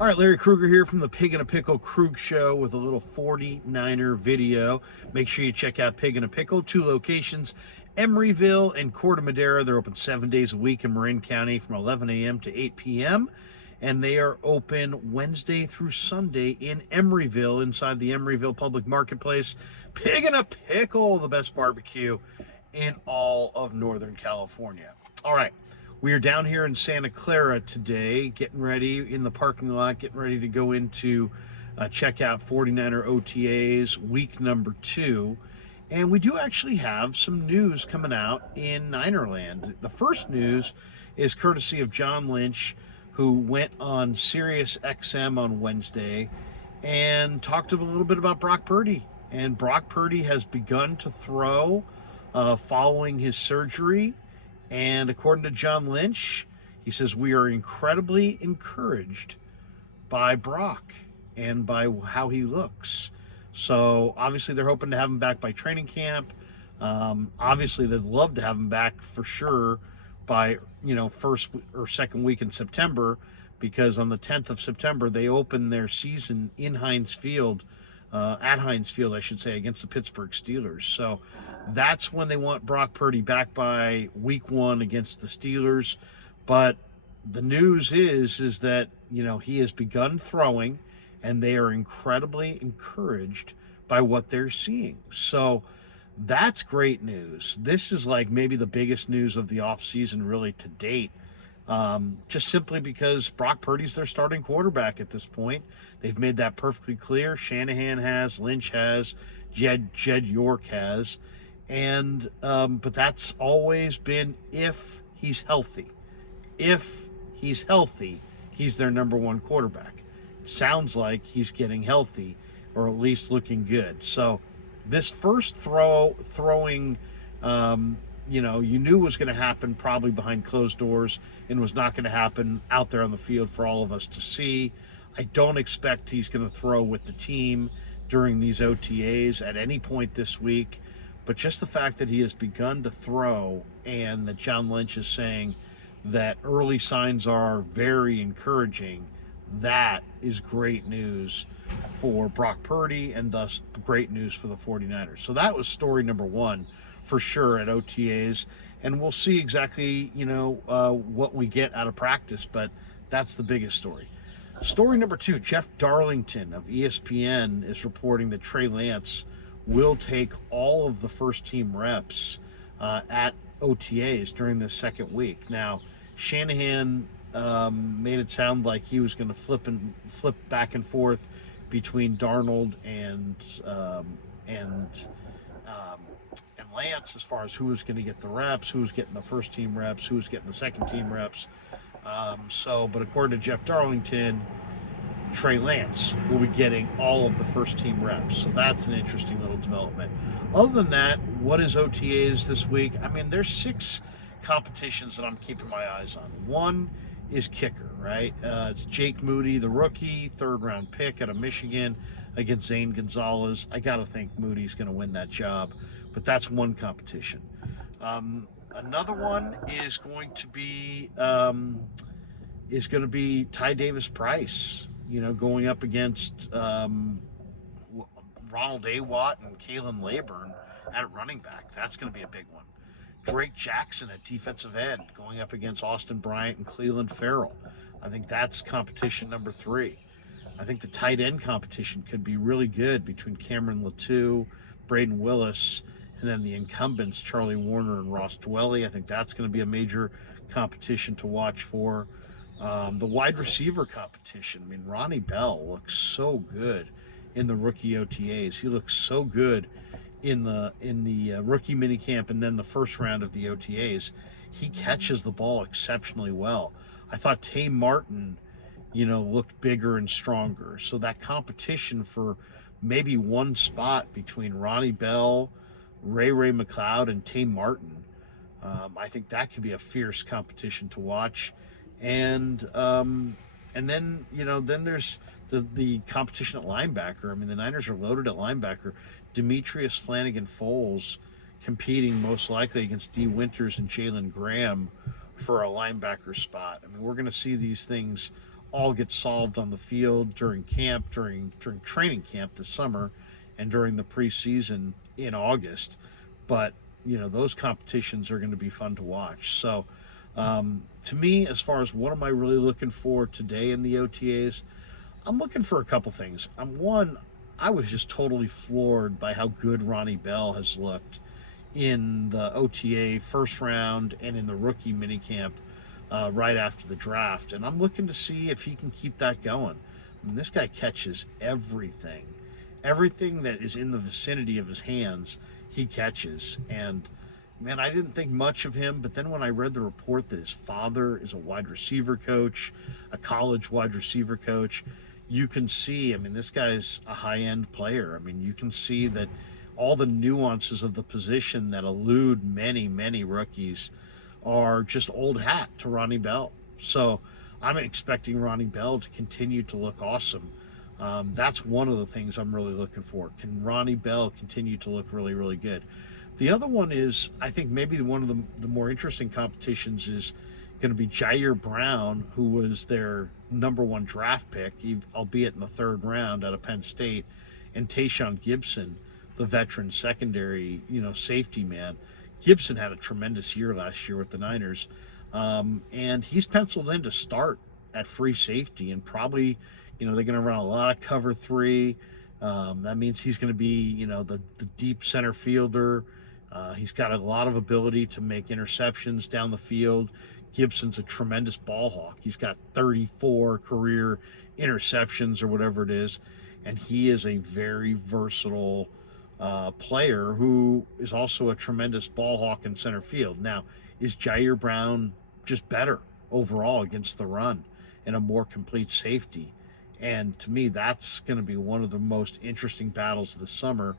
All right, Larry Krueger here from the Pig in a Pickle Krug Show with a little 49er video. Make sure you check out Pig in a Pickle, 2 locations, Emeryville and Corte Madera. They're open 7 days a week in Marin County from 11 a.m. to 8 p.m. And they are open Wednesday through Sunday in Emeryville, inside the Emeryville Public Marketplace. Pig in a Pickle, the best barbecue in all of Northern California. All right. We are down here in Santa Clara today, getting ready in the parking lot, getting ready to go into check out 49er OTAs week number 2. And we do actually have some news coming out in Ninerland. The first news is courtesy of John Lynch, who went on Sirius XM on Wednesday and talked a little bit about Brock Purdy. And Brock Purdy has begun to throw following his surgery. And according to John Lynch, he says, we are incredibly encouraged by Brock and by how he looks. So obviously they're hoping to have him back by training camp. Obviously they'd love to have him back for sure by, first or second week in September, because on the 10th of September, they open their season in Heinz Field, at Heinz Field, I should say, against the Pittsburgh Steelers. So that's when they want Brock Purdy back by week 1 against the Steelers. But the news is that, he has begun throwing, and they are incredibly encouraged by what they're seeing. So that's great news. This is like maybe the biggest news of the offseason really to date. Just simply because Brock Purdy's their starting quarterback at this point. They've made that perfectly clear. Shanahan has, Lynch has, Jed York has. And but that's always been if he's healthy. If he's healthy, he's their number 1 quarterback. It sounds like he's getting healthy, or at least looking good. So this first throwing, you knew was going to happen probably behind closed doors, and was not going to happen out there on the field for all of us to see. I don't expect he's going to throw with the team during these OTAs at any point this week. But just the fact that he has begun to throw, and that John Lynch is saying that early signs are very encouraging, that is great news for Brock Purdy, and thus great news for the 49ers. So that was story number 1 for sure at OTAs. And we'll see exactly, what we get out of practice, but that's the biggest story. Story number 2, Jeff Darlington of ESPN is reporting that Trey Lance will take all of the first team reps at OTAs during the second week. Now, Shanahan made it sound like he was going to flip back and forth between Darnold and Lance as far as who was going to get the reps, who was getting the first team reps, who was getting the second team reps. But according to Jeff Darlington, Trey Lance will be getting all of the first team reps. So that's an interesting little development. Other than that, what is OTAs this week? I mean, there's 6 competitions that I'm keeping my eyes on. One is kicker, right? It's Jake Moody, the rookie, 3rd round pick out of Michigan, against Zane Gonzalez. I got to think Moody's going to win that job, but that's one competition. Another one is going to be Ty Davis Price, going up against Ronald A. Watt and Kalen Laburn at running back. That's going to be a big one. Drake Jackson at defensive end going up against Austin Bryant and Cleveland Farrell. I think that's competition number 3. I think the tight end competition could be really good between Cameron Latou, Braden Willis, and then the incumbents, Charlie Warner and Ross Dwelly. I think that's going to be a major competition to watch for. The wide receiver competition. I mean, Ronnie Bell looks so good in the rookie OTAs. He looks so good in the rookie minicamp and then the first round of the OTAs. He catches the ball exceptionally well. I thought Tay Martin, looked bigger and stronger. So that competition for maybe one spot between Ronnie Bell, Ray McLeod, and Tay Martin, I think that could be a fierce competition to watch. And then there's the competition at linebacker. I mean, the Niners are loaded at linebacker. Demetrius Flanagan-Foles competing most likely against D. Winters and Jalen Graham for a linebacker spot. I mean, we're going to see these things all get solved on the field during camp, during training camp this summer, and during the preseason in August. But those competitions are going to be fun to watch. So to me, as far as what am I really looking for today in the OTAs, I'm looking for a couple things. One, I was just totally floored by how good Ronnie Bell has looked in the OTA first round and in the rookie minicamp right after the draft. And I'm looking to see if he can keep that going. I mean, this guy catches everything. Everything that is in the vicinity of his hands, he catches. And man, I didn't think much of him, but then when I read the report that his father is a wide receiver coach, a college wide receiver coach, you can see, I mean, this guy's a high-end player. I mean, you can see that all the nuances of the position that elude many, many rookies are just old hat to Ronnie Bell. So I'm expecting Ronnie Bell to continue to look awesome. That's one of the things I'm really looking for. Can Ronnie Bell continue to look really, really good? The other one is, I think maybe one of the more interesting competitions is going to be Jair Brown, who was their #1 draft pick, albeit in the 3rd round out of Penn State, and Tayshaun Gibson, the veteran secondary, safety man. Gibson had a tremendous year last year with the Niners, and he's penciled in to start at free safety, and probably, they're going to run a lot of cover 3. That means he's going to be, the deep center fielder. He's got a lot of ability to make interceptions down the field. Gibson's a tremendous ball hawk. He's got 34 career interceptions or whatever it is, and he is a very versatile player who is also a tremendous ball hawk in center field. Now, is Jair Brown just better overall against the run and a more complete safety? And to me, that's going to be one of the most interesting battles of the summer,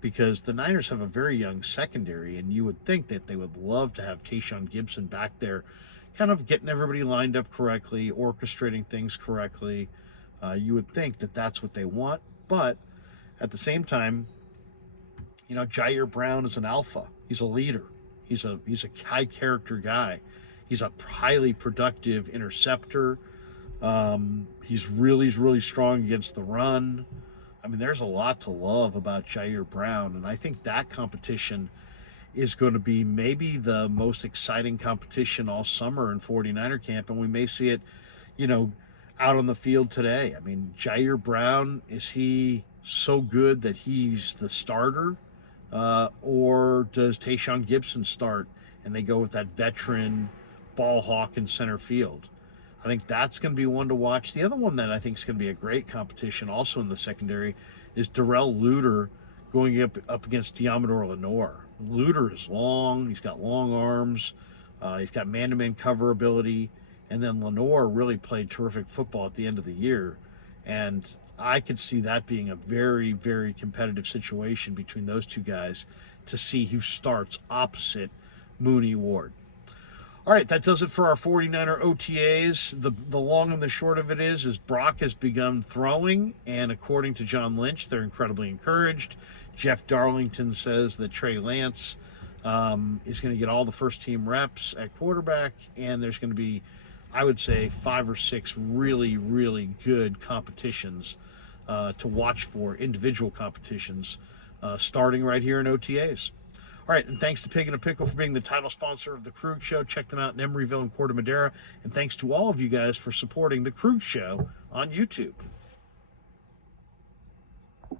because the Niners have a very young secondary, and you would think that they would love to have Tayshaun Gibson back there, kind of getting everybody lined up correctly, orchestrating things correctly. You would think that that's what they want, but at the same time, Jair Brown is an alpha. He's a leader. He's a high character guy. He's a highly productive interceptor. He's really strong against the run. I mean, there's a lot to love about Jair Brown, and I think that competition is going to be maybe the most exciting competition all summer in 49er camp, and we may see it, out on the field today. I mean, Jair Brown, is he so good that he's the starter, or does Tayshaun Gibson start and they go with that veteran ball hawk in center field? I think that's going to be one to watch. The other one that I think is going to be a great competition also in the secondary is Darrell Luter going up against Diamador Lenore. Luter is long. He's got long arms. He's got man-to-man cover ability. And then Lenore really played terrific football at the end of the year. And I could see that being a very, very competitive situation between those two guys to see who starts opposite Mooney Ward. All right, that does it for our 49er OTAs. The long and the short of it is Brock has begun throwing, and according to John Lynch, they're incredibly encouraged. Jeff Darlington says that Trey Lance is going to get all the first-team reps at quarterback, and there's going to be, I would say, 5 or 6 really, really good competitions to watch for, individual competitions, starting right here in OTAs. All right, and thanks to Pig and a Pickle for being the title sponsor of The Krug Show. Check them out in Emeryville and Corte Madera. And thanks to all of you guys for supporting The Krug Show on YouTube.